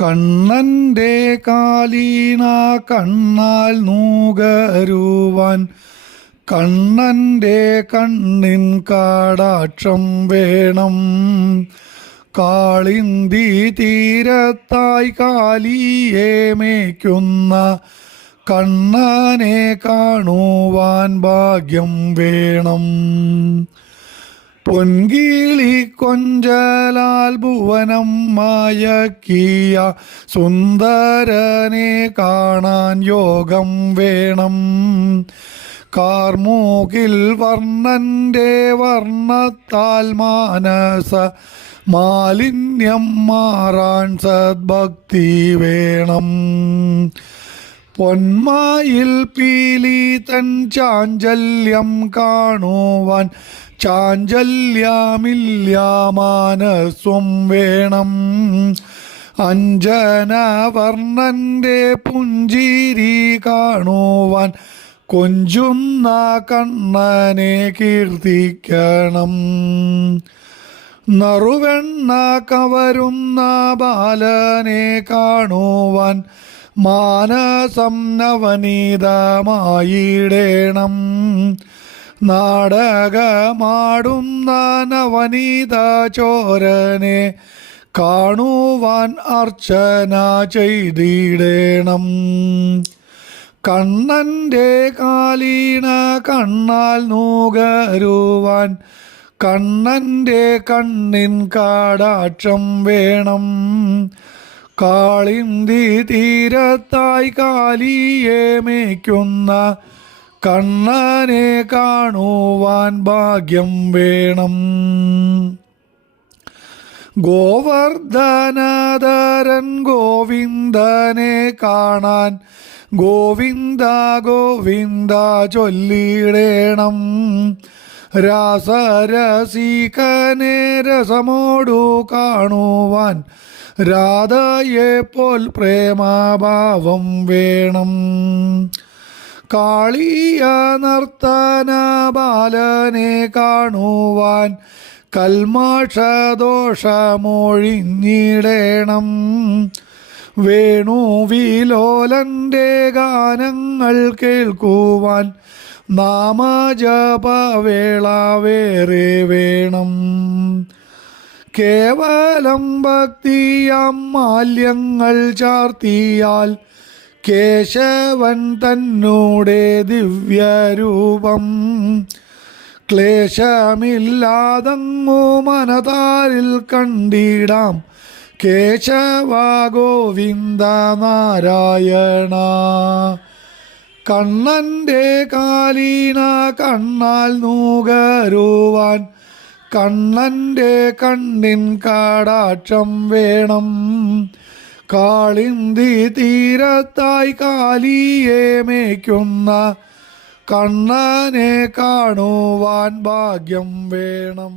കണ്ണൻ്റെ കാലീണ കണ്ണാൽ നൂകരുവാൻ കണ്ണൻ്റെ കണ്ണിൻ കാടാക്ഷം വേണം. കാളിന്തി തീരത്തായി കാലിയെ മേയ്ക്കുന്ന കണ്ണനെ കാണുവാൻ ഭാഗ്യം വേണം. പൊൻകിളി കൊഞ്ചലാൽ ഭുവനം മയക്കിയ സുന്ദരനെ കാണാൻ യോഗം വേണം. കാർമൂകിൽ വർണ്ണൻ്റെ വർണ്ണത്താൽ മാനസ മാലിന്യം മാറാൻ സദ്ഭക്തി വേണം. പൊന്മായിൽ പീലി തൻ ചാഞ്ചല്യം കാണുവാൻ ചാഞ്ചല്യമില്ല മാനസ്വം വേണം. അഞ്ജനവർണ്ണൻ്റെ പുഞ്ചിരി കാണുവാൻ കൊഞ്ചുന്ന കണ്ണനെ കീർത്തിക്കണം. നറുവെണ്ണ കവരുന്ന ബാലനെ കാണുവാൻ മാനസം നവനീതമായിടേണം. നാടകമാടുന്ന നവനീത ചോരനെ കാണുവാൻ അർച്ചന ചെയ്തിടേണം. കണ്ണൻ്റെ കാലീണ കണ്ണാൽ നൂകരുവാൻ കണ്ണൻ്റെ കണ്ണിൻ കാടാക്ഷം വേണം. കാളിന്തി തീരത്തായി കാലിയെ മേയ്ക്കുന്ന കണ്ണനെ കാണുവാൻ ഭാഗ്യം വേണം. ഗോവർദ്ധനധരൻ ഗോവിന്ദനെ കാണാൻ ഗോവിന്ദ ഗോവിന്ദ ചൊല്ലിടേണം. രാസരസികനെ രസമോടു കാണുവാൻ രാധയെപ്പോൽ പ്രേമഭാവം വേണം. കാളിയ നർത്തന ബാലനെ കാണുവാൻ കൽമാഷദോഷമൊഴിഞ്ഞിടേണം. വേണുവിലോലൻ്റെ ഗാനങ്ങൾ കേൾക്കുവാൻ നാമജപവേള വേറെ വേണം. കേവലം ഭക്തിയാം മാല്യങ്ങൾ ചാർത്തിയാൽ കേശവൻ തന്നൂടെ ദിവ്യരൂപം ക്ലേശമില്ലാതങ്ങു മനതാരിൽ കണ്ടിടാം. കേശവ ഗോവിന്ദ നാരായണ. കണ്ണൻ്റെ കാലീണ കണ്ണാൽ നൂകരുവാൻ കണ്ണൻ്റെ കണ്ണിൻ കാടാക്ഷം വേണം. കാളിന്തി തീരത്തായി കാലിയെ മേയ്ക്കുന്ന കണ്ണനെ കാണുവാൻ ഭാഗ്യം വേണം.